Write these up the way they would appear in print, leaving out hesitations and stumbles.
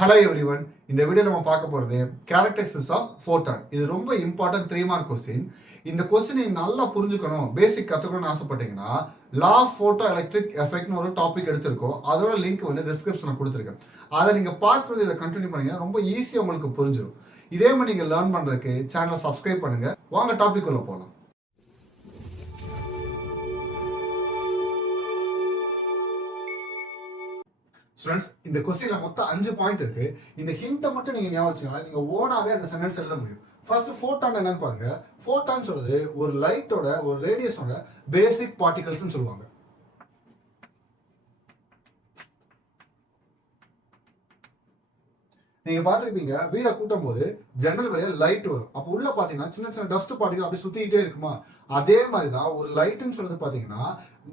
Hello everyone. இந்த வீடியோல நம்ம பார்க்க போறது characteristics of photon. இது ரொம்ப இம்பார்ட்டன்ட் 3 மார்க் क्वेश्चन. இந்த क्वेश्चन நீங்க நல்லா புரிஞ்சுக்கணும், பேசிக் கத்துக்கணும்னு ஆசைப்பட்டீங்கன்னா law of photoelectric effect னு ஒரு டாபிக் எடுத்துர்க்கோம். அதோட லிங்க் வந்து டிஸ்கிரிப்ஷன்ல கொடுத்திருக்கேன். அதை நீங்க பார்த்து இத கண்டினியூ பண்ணீங்கன்னா ரொம்ப ஈஸியா உங்களுக்கு புரிஞ்சிரும். இதே மாதிரி நீங்க லேர்ன் பண்றதுக்கு சேனலை சப்ஸ்கிரைப் பண்ணுங்க. வாங்க டாபிக் உள்ள போலாம். ஸ்டூடண்ட்ஸ், இந்த क्वेश्चनல மொத்தம் 5 பாயிண்ட் இருக்கு. இந்த ஹிண்ட்டை மட்டும் நீங்க ஞாபகம் வச்சீங்கன்னா நீங்க ஓனாவே அந்த சென்டென்ஸ் எழுத முடியும். ஃபர்ஸ்ட் ஃபோட்டான் என்னன்னு பாருங்க. ஃபோட்டான் சொல்றது ஒரு லைட்டோட ஒரு ரேடியஸோட பேசிக் பார்ட்டிகல்ஸ்னு சொல்லுவாங்க. நீங்க பாத்துருப்பீங்க, வீட கூட்டும் போது ஜன்னல் வழியா லைட் வரும். அப்போ உள்ள பாத்தீங்கன்னா சின்ன சின்ன டஸ்ட் பார்ட்டிகல் அப்படி சுத்திக்கிட்டே இருக்குமா? அதே மாதிரிதான் ஒரு லைட்னு சொல்றது பாத்தீங்கன்னா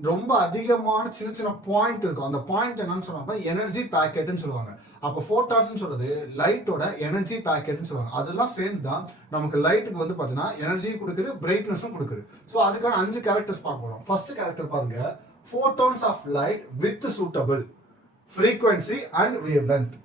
ரொம்ப அதிகமான சின்ன சின்ன பாயிண்ட் இருக்கும். அந்த பாயிண்ட் என்னன்னு சொன்னாங்க எனர்ஜி பேக்கெட்னு சொல்லுவாங்க. அப்போ ஃபோட்டான்ஸ் சொல்றது லைட்டோட எனர்ஜி பேக்கெட்னு சொல்லுவாங்க. அதெல்லாம் சேர்ந்து தான் நமக்கு லைட்டுக்கு வந்து பாத்தீங்கன்னா எனர்ஜி கொடுக்குது, பிரைட்னஸும் கொடுக்குது. ஸோ அதுக்கான 5 கேரக்டர்ஸ் பார்க்க போறோம். ஃபர்ஸ்ட் கேரக்டர் பாருங்க, photons of light with suitable frequency and wavelength.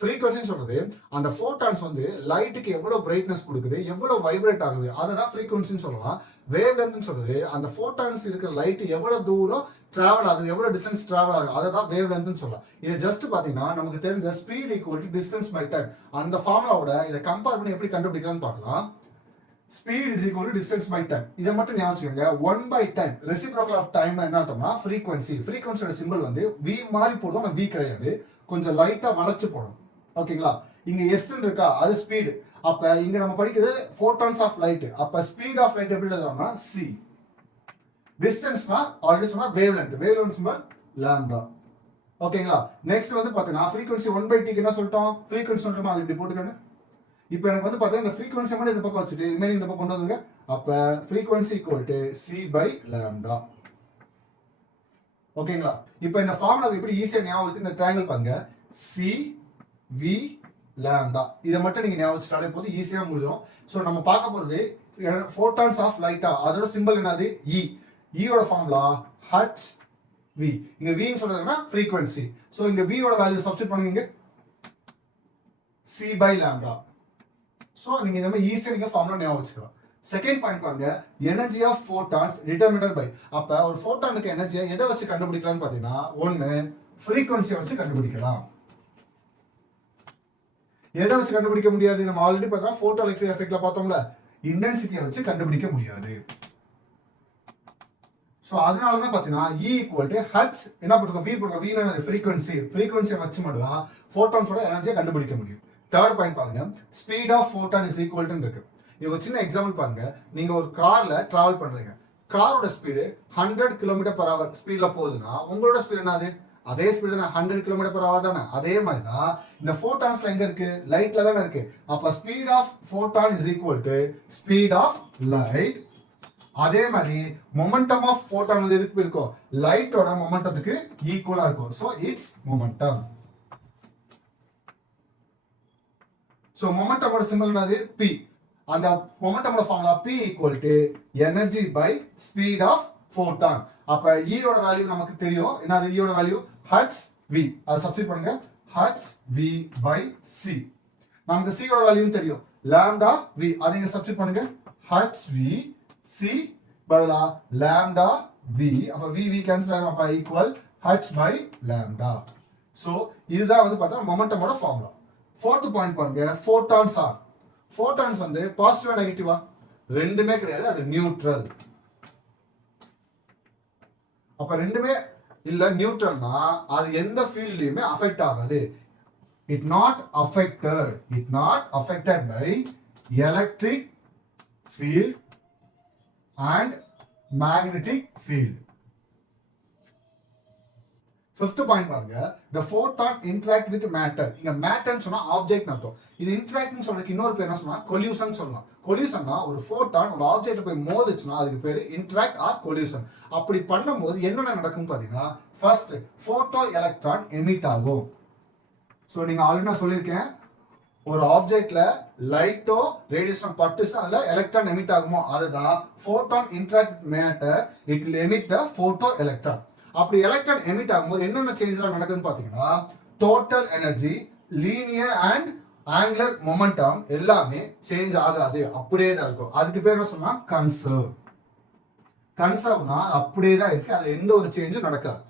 Frequency சொல்றது அந்த ஃபோட்டான்ஸ் வந்து லைட்டுக்கு எவ்வளவு பிரைட்னஸ் கொடுக்குது, எவ்வளவு வைப்ரேட் ஆகுது, அததான் ஃப்ரீக்வன்சின்னு சொல்லலாம். வேவ் லென்த்னு சொல்றது அந்த ஃபோட்டான்ஸ் இருக்கிற லைட் எவ்வளவு தூரம் டிராவல் ஆகுது, எவ்வளவு டிஸ்டன்ஸ் டிராவல் ஆகுது, அததான் வேவ் லென்த்னு சொல்லலாம். இது ஜஸ்ட் பாத்தீங்கன்னா நமக்கு தெரிஞ்ச speed equal to distance by time அந்த ஃபார்முலாவோட இதை கம்பேர் பண்ணி எப்படி கண்டுபிடிக்கலாம்னு பார்க்கலாம். Speed is equal to distance by time. இதை மட்டும் ஞாபகம் வச்சுக்கோங்க. 1 by time reciprocal of time என்ன அர்த்தம்னா ஃப்ரீக்வன்சி. ஃப்ரீக்வன்சியோட சிம்பிள் வந்து v மாதிரி போடுவோம், v கிடையாது, கொஞ்சம் லைட்டா வளைச்சு போடும். ஓகேங்களா? இங்க s இருக்கா, அது ஸ்பீட். அப்ப இங்க நம்ம படிக்கிறது photons of light. அப்ப ஸ்பீட் ஆஃப் லைட் எப்படி எழுதலாம்னா c. டிஸ்டன்ஸ்னா ஆல்ரெடி சொன்னா வேவ்லென்த். Wavelength symbol lambda. ஓகேங்களா? நெக்ஸ்ட் வந்து பாத்தீங்கன்னா frequency 1/t க்கு என்ன சொல்லிட்டோம்? frequency சொல்றோமா, அது இப்படி போட்டுக்கங்க. இப்போ எனக்கு வந்து பாத்தீங்கன்னா இந்த frequency மட்டும் இந்த பக்கம் வச்சிட்டு ரிமைனிங் இந்த பக்கம் கொண்டு வந்துங்க. அப்ப frequency equal to c by lambda. ஓகேங்களா? இப்போ இந்த ஃபார்முலா எப்படி ஈஸியா ஞாபகம் வச்சு இந்த ட்ரையாங்கிள் பாருங்க, c v lambda. இதை மட்டும் நீங்க ஞாபகம் வச்சுட்டாலே போதும், ஈஸியா முடியும். ஸோ நம்ம பார்க்க போறது photons of light. அதோட சிம்பிள் என்னது? e. e ஓட ஃபார்முலா h v. இங்க v ன்னு சொல்றதுன்னா frequency. ஸோ இங்க v ஓட வேல்யூ சப்ஸ்டிட் பண்ணுவீங்க c by lambda. ஸோ நீங்க இந்த மாதிரி ஈஸியா நீங்க ஃபார்முலா ஞாபகம் வச்சுக்கலாம். செகண்ட் பாயிண்ட் பாருங்க, energy of photons determined by. அப்ப ஒரு ஃபோட்டானுக்கு எனர்ஜியை எதை வச்சு கண்டுபிடிக்கலாம்னு பாத்தீங்கன்னா, ஒன்னு ஃப்ரீக்வன்சியை வச்சு கண்டுபிடிக்கலாம். எதை வச்சு கண்டுபிடிக்க முடியாது? நம்ம ஆல்ரெடி பார்த்தா போட்டோ எலக்ட்ரிக் எஃபெக்ட்ல பார்த்தோம்ல, இன்டென்சிட்டியை வச்சு கண்டுபிடிக்க முடியாது. சோ அதனால தான் பாத்தீங்கன்னா E ஈக்குவல் டு h என்ன போட்டுருக்கோம், V போட்டுருக்கோம். V னா ஃப்ரீக்வன்சி. ஃப்ரீக்வன்சியை வச்சு மட்டும் தான் ஃபோட்டான்ஸோட எனர்ஜியை கண்டுபிடிக்க முடியும். தேர்ட் பாயிண்ட் பாருங்க, speed of photon is equal to இருக்கு. இது ஒரு சின்ன எக்ஸாம்பிள் பாருங்க. நீங்க ஒரு கார்ல டிராவல் பண்றீங்க, காரோட ஸ்பீடு 100 km/h ஸ்பீட்ல போகுதுன்னா உங்களோட ஸ்பீட் என்னது? அதே ஸ்பீடு தான், 100 km/h தானே. அதே மாதிரி தான் இந்த ஃபோட்டான்ஸ்ல எங்க இருக்கு? லைட்ல தானே இருக்கு. அப்ப speed of photon is equal to speed of light. அதே மாதிரி மொமெண்டம் ஆஃப் ஃபோட்டான் வந்து எதுக்கு இருக்கும்? லைட்டோட மொமெண்டத்துக்கு ஈக்குவலா இருக்கும். So it's momentum. சோ மொமெண்டமோட சிம்பல் என்னது? p. அந்த மொமெண்டமோட formula p equal to energy by speed of photon. அப்ப E ஓட வேல்யூ நமக்கு தெரியும். என்னது E ஓட வேல்யூ? hv. அதை சப்ஸ்டிட் பண்ணுங்க, hv by c. நமக்கு c ஓட வேல்யூ தெரியும், lambda v. அதை நீங்க சப்ஸ்டிட் பண்ணுங்க, hv c பதிலா lambda v. அப்ப v கேன்சல் ஆகும், அப்ப equal h by lambda. So இதுதான் வந்து பார்த்தா மொமெண்டமோட ஃபார்முலா. ஃபோர்த் பாயிண்ட் பாருங்க, photons are. photons வந்து பாசிட்டிவா நெகட்டிவா? ரெண்டுமே கிடையாது, அது நியூட்ரல். அப்ப ரெண்டுமே இல்ல, நியூட்ரல்னா அது எந்த ஃபீல்ட்லயுமே அஃபெக்ட் ஆகாது. It not affected by electric field and magnetic field. Fifth point பாருங்க, the photon interact with matter. இங்க மேட்டர்னு சொன்னா ஆப்ஜெக்ட் அர்த்தம். இது இன்டராக்ட்னு சொல்றதுக்கு இன்னொரு பேர் என்ன சொன்னா கொல்யூஷன் சொல்லலாம். கொல்யூஷன்னா ஒரு ஃபோட்டான் ஒரு ஆப்ஜெக்ட் போய் மோதுச்சுன்னா அதுக்கு பேரு இன்டராக்ட் ஆர் கொல்யூஷன். அப்படி பண்ணும்போது என்னென்ன நடக்கும் பாத்தீங்கன்னா, ஃபர்ஸ்ட் போட்டோ எலக்ட்ரான் எமிட் ஆகும். சோ நீங்க ஆல்ரெடி நான் சொல்லியிருக்கேன், ஒரு ஆப்ஜெக்ட்ல லைட்டோ ரேடியேஷன் பட்டுச்சு அதுல எலக்ட்ரான் எமிட் ஆகுமோ அதுதான் போட்டான் interact matter it will emit the photo electron. அப்படி எலக்ட்ரான் எமிட் ஆகும்போது என்னென்ன சேஞ்சஸ்லாம் நடக்குதுன்னு பாத்தீங்கன்னா total energy, linear and angular momentum எல்லாமே சேஞ்ச் ஆகாது, அப்படியே தான் இருக்கும். அதுக்கு பேர் என்ன சொன்னா கன்சர்வ். கன்சர்வ்னா அப்படியே தான் இருக்கு, அது எந்த ஒரு சேஞ்சும் நடக்காது.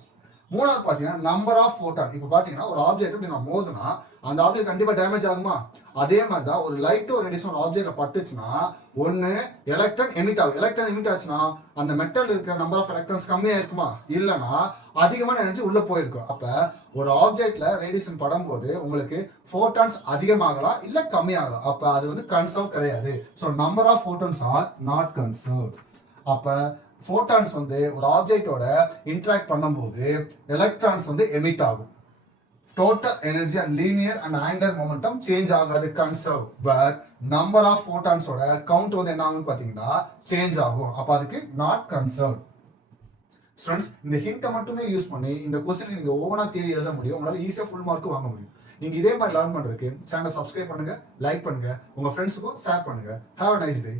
மூணாவது பாத்தீங்கன்னா நம்பர் ஆஃப் போட்டான். இப்ப பாத்தீங்கன்னா ஒரு ஆப்ஜெக்ட் இப்படி நான் மோதுனா அந்த ஆப்ஜெக்ட் கண்டிப்பா டேமேஜ் ஆகுமா? அதே மாதிரி தான் ஒரு லைட்டோ ரேடியேஷன் ஒரு ஆப்ஜெக்ட்ல பட்டுச்சுன்னா ஒன்னு எலக்ட்ரான் எமிட் ஆகும். எலக்ட்ரான் எமிட் ஆச்சுன்னா அந்த மெட்டல் இருக்கிற நம்பர் ஆஃப் எலக்ட்ரான்ஸ் கம்மியா இருக்குமா? இல்லைன்னா அதிகமான எனர்ஜி உள்ள போயிருக்கும். அப்ப ஒரு ஆப்ஜெக்ட்ல ரேடியேஷன் படும்போது உங்களுக்கு போட்டான்ஸ் அதிகமாகலாம் இல்ல கம்மியாகலாம். அப்ப அது வந்து கன்சர்வ் கிடையாது. So number of photons are not conserve. அப்ப போட்டான்ஸ் வந்து ஒரு ஆப்ஜெக்டோட இன்டராக்ட் பண்ணும்போது எலக்ட்ரான்ஸ் வந்து எமிட் ஆகும். Total energy and linear and angular momentum change ஆகாது, கன்சர்வ். பட் நம்பர் ஆஃப் போட்டான்ஸோட கவுண்ட் வந்து என்ன ஆகும்னு பாத்தீங்கன்னா சேஞ்ச் ஆகும். அப்ப அதுக்கு நாட் கன்சர்வ். ஸ்டூடெண்ட்ஸ், இந்த ஹிண்ட்டை மட்டுமே யூஸ் பண்ணி இந்த கொஸ்டின் நீங்க ஓவனா தேடி எழுத முடியும். உங்களால ஈஸியா ஃபுல் மார்க் வாங்க முடியும். நீங்க இதே மாதிரி லேர்ன் பண்றதுக்கு சேனலை சப்ஸ்கிரைப் பண்ணுங்க, லைக் பண்ணுங்க, உங்க ஃப்ரெண்ட்ஸுக்கும் ஷேர் பண்ணுங்க. Have a nice day.